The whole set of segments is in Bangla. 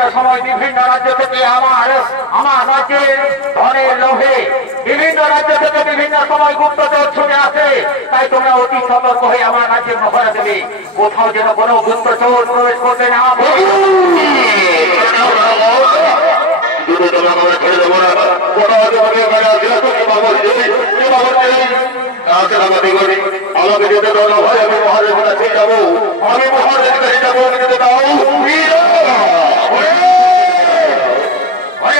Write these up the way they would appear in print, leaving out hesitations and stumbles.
বিভিন্ন সময় বিভিন্ন রাজ্য থেকে আমার রাজ্যে ধনের লোভে বিভিন্ন রাজ্য থেকে বিভিন্ন সময় গুপ্তচর ছুটে আসে। তাই তোমরা অতি সতর্ক হয়ে আমার রাজ্যে মহড়া দেবে, কোথাও যেন কোনো গুপ্তচর প্রবেশ করতে না আমাকে যেতে দাও, ভাই আমি মহারাজের কাছে যাবো, আমি মহারাজের কাছে যাবো, যেতে দাও।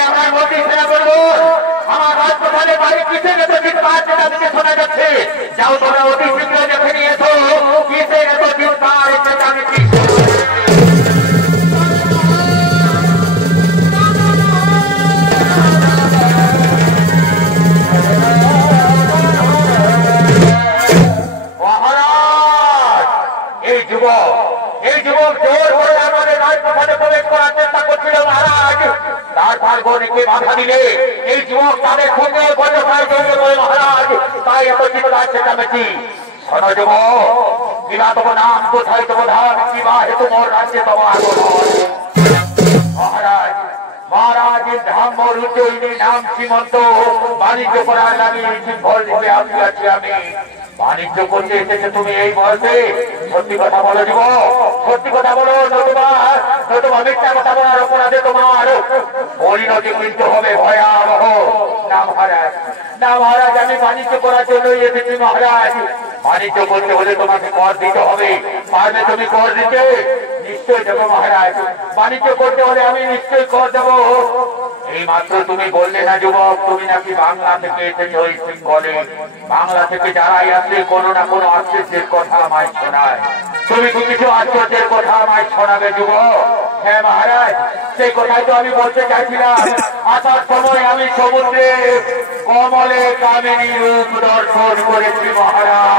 আমার মন্ত্রী সেনা করবো, আমার রাজপ্রধানের বাড়ি কিসে গেছে চিৎকার যেটা দিকে শোনা যাচ্ছে। যাও তোমরা অতি শীঘ্র দেখে নিয়েছো কিসে এত চিৎকার এসে জানিয়েছি। এই যুবক জোর করে আমাদের রাজপ্রসাদে প্রবেশ করার চেষ্টা করছিল মহারাজ। তার গণিকে বাধা দিলে এই যুবক তাদের খুঁজে বলে মহারাজ, তাই এত চিৎকার চেঁচামেচি। শোনো যুবক, কিবা তোমার নাম, কোথায় তোমার ধান, কিবা হে তোমার রাজ্যে তোমার মহারাজ। মহারাজের ধাম রুচৈনী নাম শ্রীমন্ত, বাণিজ্য করার লাগে ভর দিতে আছি আমি। বাণিজ্য করতে এসেছে তুমি এই বয়সে? সত্যি কথা বলো যুব, সত্যি কথা বলো, নতুবা মিথ্যা কথা বলার অপরাধে তোমার পরিণতি কিন্তু হবে ভয়াবহ। না মহারাজ, না মহারাজ, আমি বাণিজ্য করার জন্যই এসেছি মহারাজ। বাণিজ্য করতে হলে তোমাকে কর দিতে হবে। পারবে তুমি কর দিতে? নিশ্চয় দেবো মহারাজ। বাণিজ্য করতে হলে আমি নিশ্চয়ই কর দেবো। এই মাত্র তুমি বললে না যুবক, তুমি নাকি বাংলা থেকে এসেছো। ওই বলে বাংলা থেকে যারাই আসে কোনো না কোনো আশ্চর্যের কথা আমায় শোনায়। তুমি তো কিছু আশ্চর্যের কথা আমায় শোনাবে যুবক। হ্যাঁ মহারাজ, সেই কথাই তো আমি বলতে চাইছিলাম। আসার সময় আমি সমুদ্রে কমলে কামিনী রূপ দর্শন করেছি মহারাজ।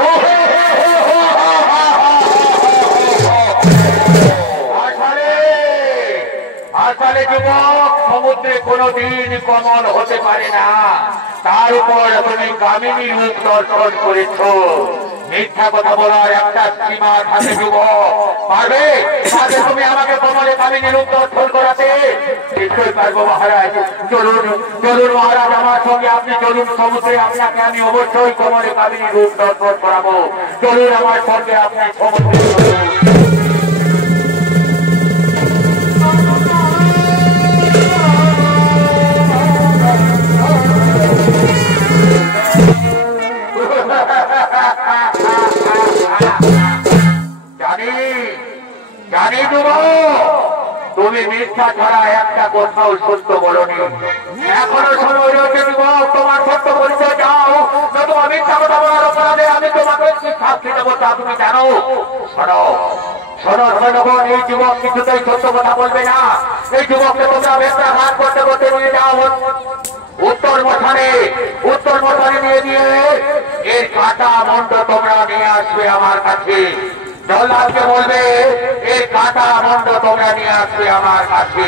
আসলে যুবক, সমুদ্রে কোনদিন কমল হতে পারে না, তার উপর তুমি কামিনী রূপ দর্শন করেছ। মিথ্যা কথা বলার একটা সীমা থাকে যুবক। পারবে তুমি আমাকে কমলে কামিনী রূপ দর্শন করাতে? নিশ্চয়ই পারবো মহারাজ। চলুন চলুন মহারাজ, আমার সঙ্গে আপনি চলুন সমুদ্রে, আপনাকে আমি অবশ্যই কমলে কামিনী রূপ দর্শন করাবো। চলুন আমার সঙ্গে আপনি সমুদ্রে। জানি যুবক, তুমি মিথ্যা ছাড়া একটা কোথাও সত্য বলনি। এখনো সময় রয়েছে যুবক, তোমার সত্য পরিচয় যাও, নতুবা মিথ্যা কথা বলার অপরাধে আমি তোমাকে কি শাস্তি দেবো তা তুমি জানো। শোনো শোনো শোনো, এই যুবক কিছুতেই সত্য কথা বলবে না। এই যুবককে তোমরা বেত্রাঘাত করতে করতে নিয়ে যাও উত্তর মথানে নিয়ে গিয়ে এর কাটা মন্ড তোমরা নিয়ে আসবে আমার কাছে। জল্লাদকে বলবে এই কাটা মন্ড তোমরা নিয়ে আসবে আমার কাছে।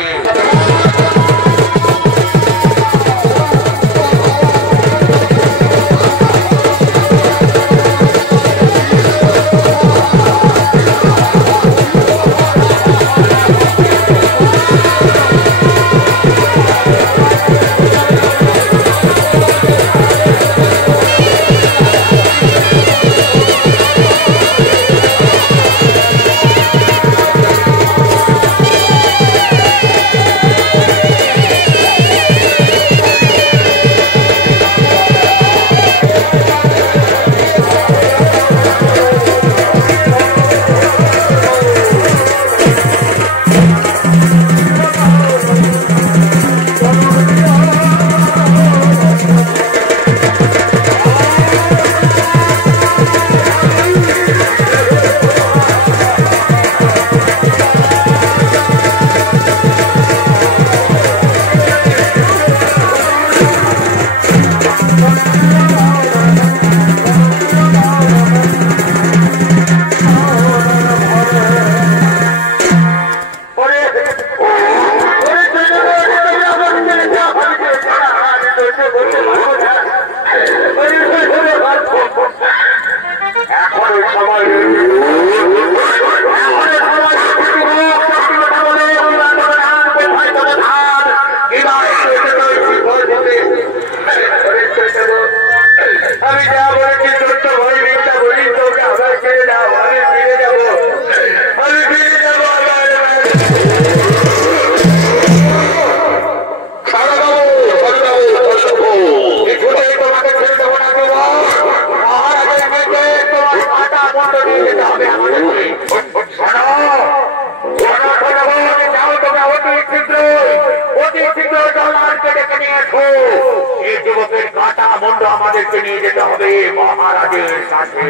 রাখো, এই যুবকের কাটা মুন্ড আমাদেরকে নিয়ে যেতে হবে মহারাজের কাছে।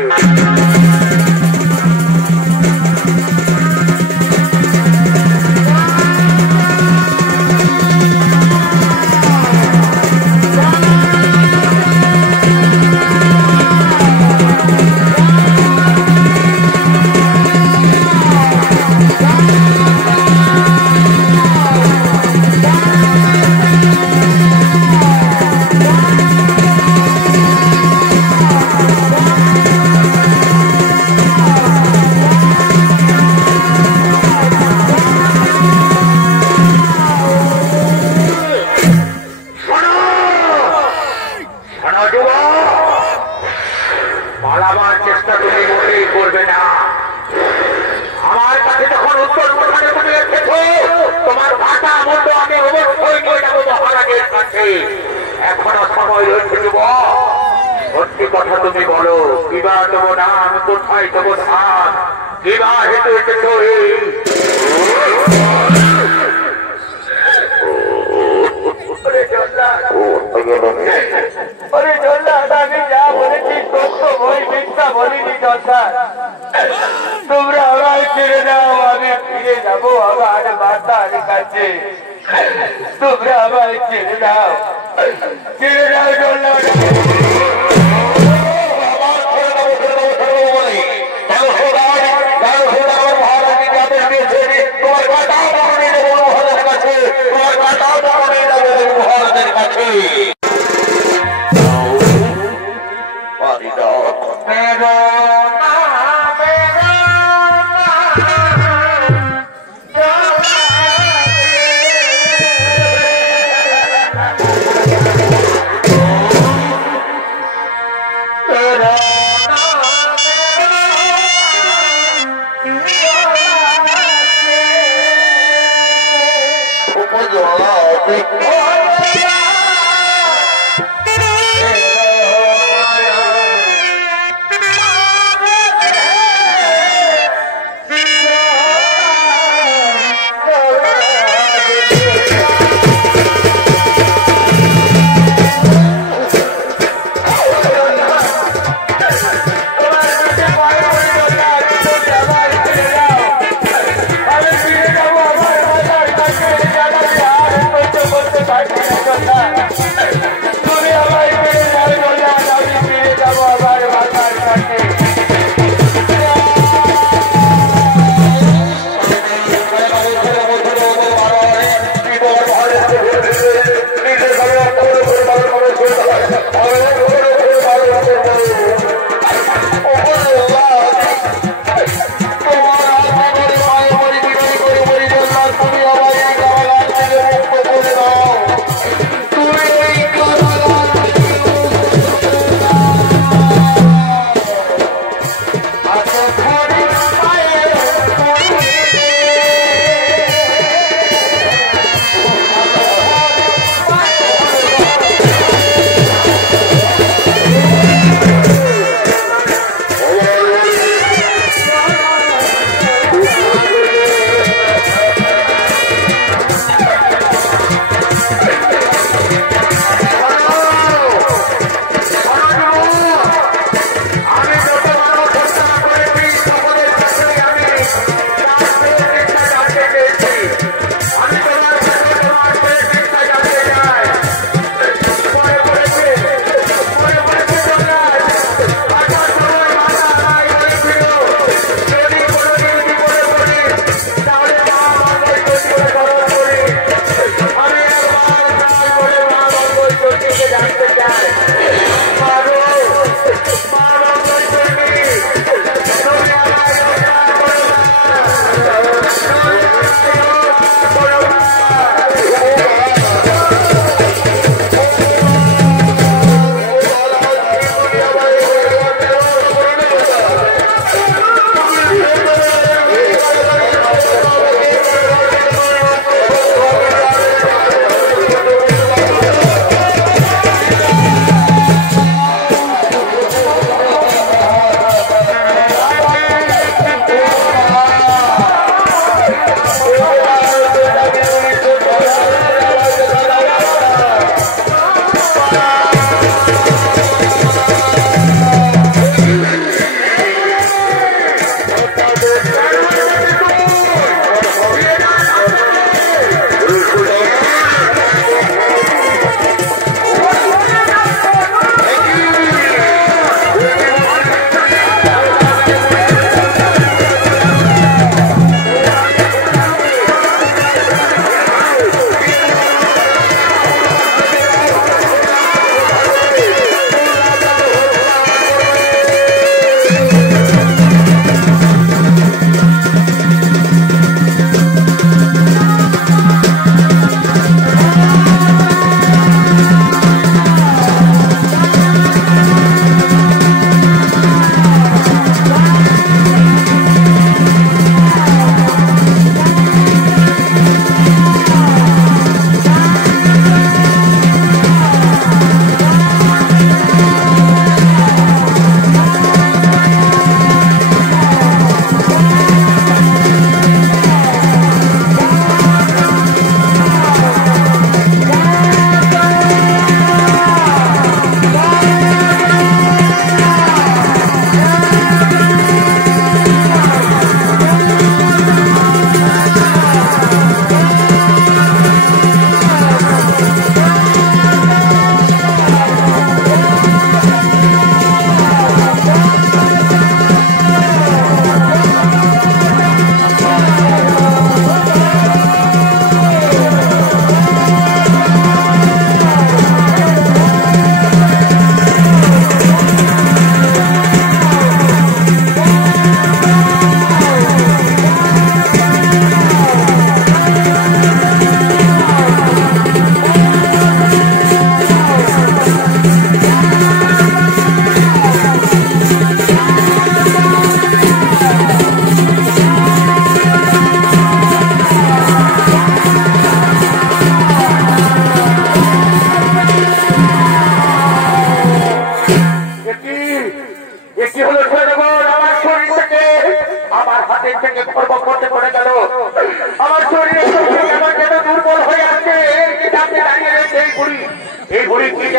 পালাবার চেষ্টা তুমি মোটেই করবে না। আমার কাছে যখন উত্তর প্রধানে তুমি এসেছো, তোমার ভাটা মন্ড আমি অবশ্যই নিয়ে যাবো মহারাজের কাছে। এখনো সময় রয়েছে যুবক, সত্যি কথা তুমি বলো, কিবা দেবো নাম, কোথায় দেবো ধান, কিবা হেঁটে এসেছো? আমি যা বলেছি সত্য বই মিথ্যা বলিনি জলদার। তোমরা আমায় ছেড়ে দাও, আমি ফিরে যাবো আমার মাতার কাছে। তোমরা আমায় ছেড়ে দাও, ছেড়ে দাও জলদার।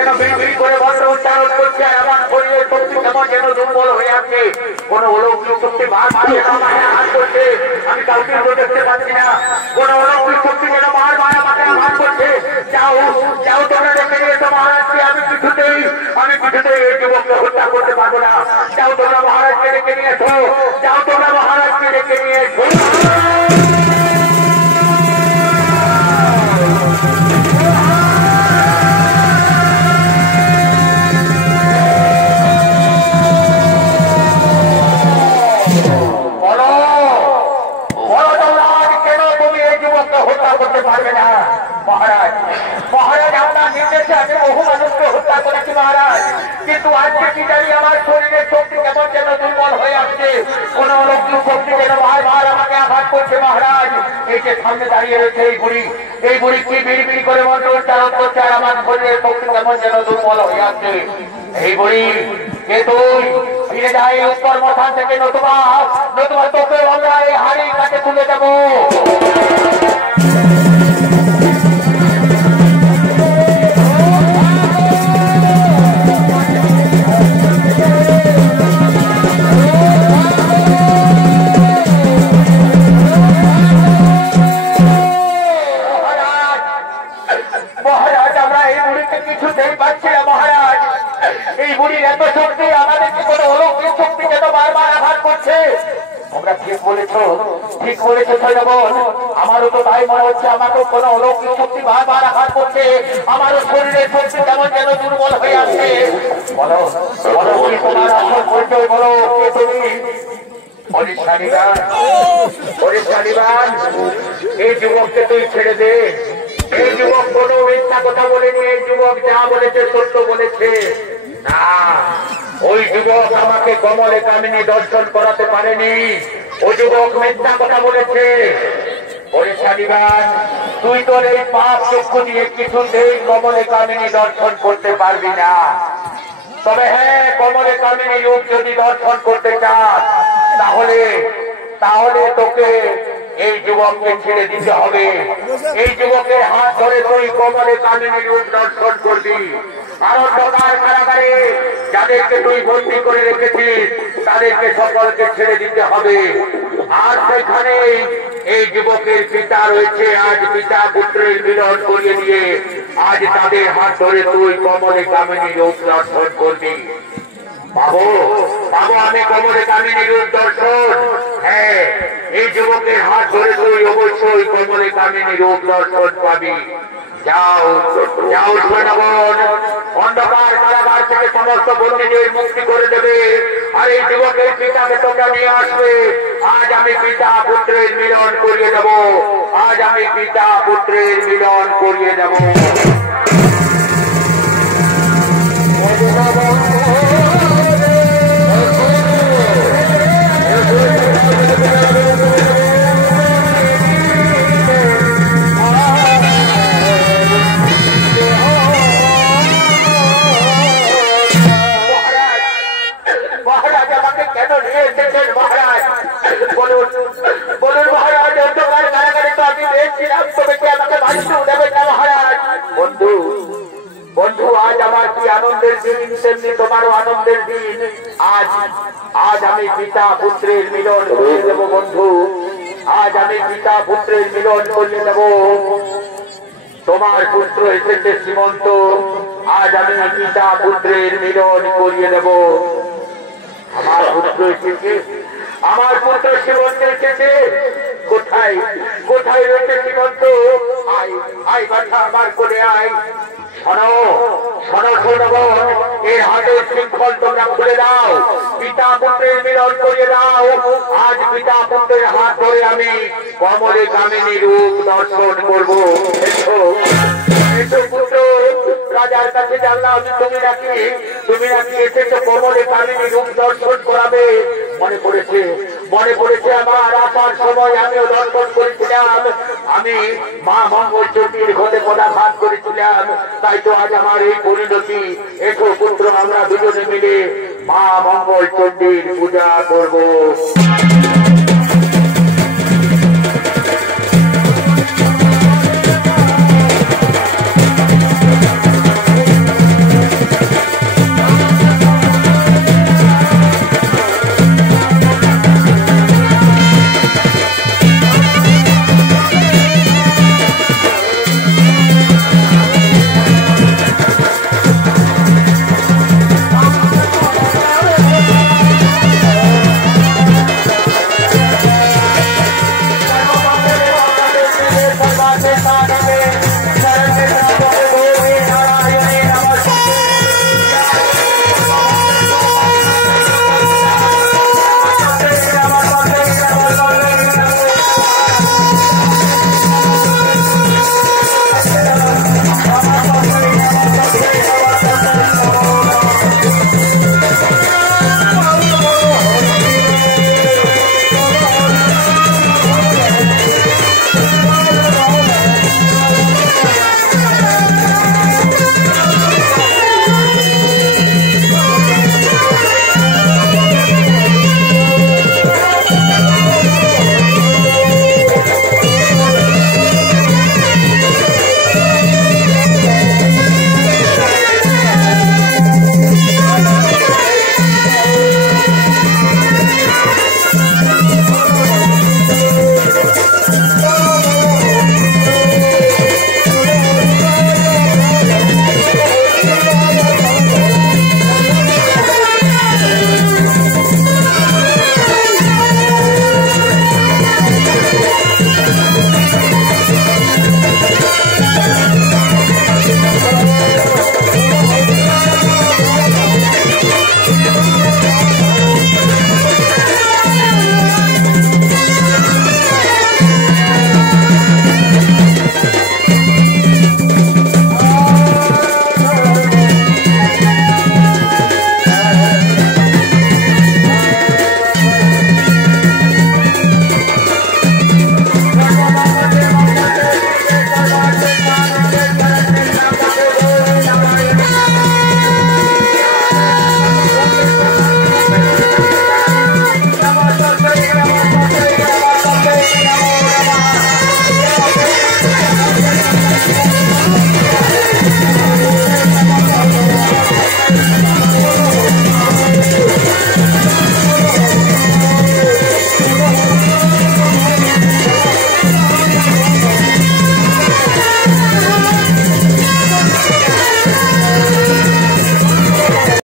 যেন বিড়বিড় করে মন্ত্র উচ্চারণ করছে আর আমার শরীরের শক্তি কেমন যেন দুর্বল হয়ে আছে। কোন অলৌকিক শক্তি মার মারে আমাকে আঘাত করছে, আমি কাউকে দেখতে পাচ্ছি না। কোন অলৌকিক শক্তি যেন মার মারে আমাকে আঘাত করছে। যাও যাও, তোমরা দেখে নিয়েছো মহারাজকে, আমি কিছুতেই এই যুবককে হত্যা করতে পারবো না। যাও তোমরা মহারাজকে ডেকে নিয়েছো, যাও তোমরা মহারাজকে ডেকে নিয়েছো। পারবে না মহারাজ। মহারাজ আপনার নির্দেশে আমি বহু মানুষকে হত্যা করেছি মহারাজ, কিন্তু আজকে কি জানি আমার শরীরের শক্তি কেমন যেন দুর্বল হয়ে আসছে। কোন অলৌকিক শক্তি যেন বারবার আমাকে আঘাত করছে মহারাজ। এই যে সামনে দাঁড়িয়ে রয়েছে এই বুড়ি কি বিড়ি করে মন্ত্র উচ্চারণ করছে আর আমার শরীরের শক্তি কেমন যেন দুর্বল হয়ে আসছে। এই বুড়ি কে তুই? ফিরে যাই উত্তর মথান থেকে, নতুবা তোকে আমরা এই হাড়ির কাছে তুলে দেবো। ঠিক বলেছো সৈন্যগণ, আমারও তো তাই মনে হচ্ছে। আমাকেও কোনো অলৌকিক শক্তি বারবার আঘাত করছে, আমারও শরীরের শক্তি কেমন যেন দুর্বল হয়ে আসছে। বলো বলো, কি তোমার আসল পরিচয় বলো, কে তুমি? এই যুবককে তুই ছেড়ে দে। এই যুবক কোনো মিথ্যা কথা বলেনি, এই যুবক যা বলেছে সত্য বলেছে। না, ওই যুবক আমাকে কমলে কামিনী দর্শন করাতে পারেনি, ওই যুবক মিথ্যা কথা বলেছে। তুই তোর এই পাপ চক্ষু দিয়ে কিছুতেই কমলে কামিনী দর্শন করতে পারবি না। তবে হ্যাঁ, কমলে কামিনী রূপ যদি দর্শন করতে চাস তাহলে তোকে এই যুবককে ছেড়ে দিতে হবে। এই যুবকের হাত ধরে তুই কমলে কামিনী রূপ দর্শন করবি। কারণ কারাগারে যাদেরকে তুই বন্দী করে রেখেছিস তাদেরকে সকলকে ছেড়ে দিতে হবে। আর সেখানে এই যুবকের পিতা রয়েছে, আজ পিতা পুত্রের মিলন করিয়ে দিয়ে আজ তাদের হাত ধরে তুই কমলে কামিনী রূপ দর্শন করবি। পাবো আমি কমলে কামিনী রূপ দর্শন। হ্যাঁ, এই যুবকের হাত ধরে তুই অবশ্যই কমলে কামিনী রূপ দর্শন পাবি। যাও সৈন্যগণ, অন্ধকার কারাগার থেকে সমস্ত বন্দীদের মুক্তি করে দেবে আর এই যুবকের পিতাকে তোকে নিয়ে আসবে। আজ আমি পিতা পুত্রের মিলন করিয়ে দেব, আজ আমি পিতা পুত্রের মিলন করিয়ে দেব। বন্ধু, আজ আমার কি আনন্দের দিন, তেমনি তোমারও আনন্দের দিন। আজ আমি পিতা পুত্রের মিলন করিয়ে দেব বন্ধু, আজ আমি পিতা পুত্রের মিলন করিয়ে দেব। তোমার পুত্র এসেছে সীমন্ত, আজ আমি পিতা পুত্রের মিলন করিয়ে দেব। আমার পুত্র এসেছে, আমার পুত্র সীমন্ত এসেছে। কোথায় রয়েছে সীমন্ত? আয় বাছা, আমার কোলে আয়। শোনো সৈন্যগণ, এর হাতের শৃঙ্খল তোমরা খুলে দাও, পিতা পুত্রের মিলন করিয়ে দাও। আজ পিতা পুত্রের হাত ধরে আমি কমলে কামিনী রূপ দর্শন করবো। এসো পুত্র, রাজার কাছে জানলাম তুমি নাকি এসেছো কমলে কামিনী রূপ দর্শন করাবে। মনে পড়েছে আমার আসার সময় আমিও দর্শন করেছিলাম, আমি মা মঙ্গল চণ্ডীর ঘটে পদাঘাত করেছিলাম, তাই তো আজ আমার এই পরিণতি। এসো পুত্র, আমরা দুজনে মিলে মা মঙ্গল চণ্ডীর পূজা করবো। ও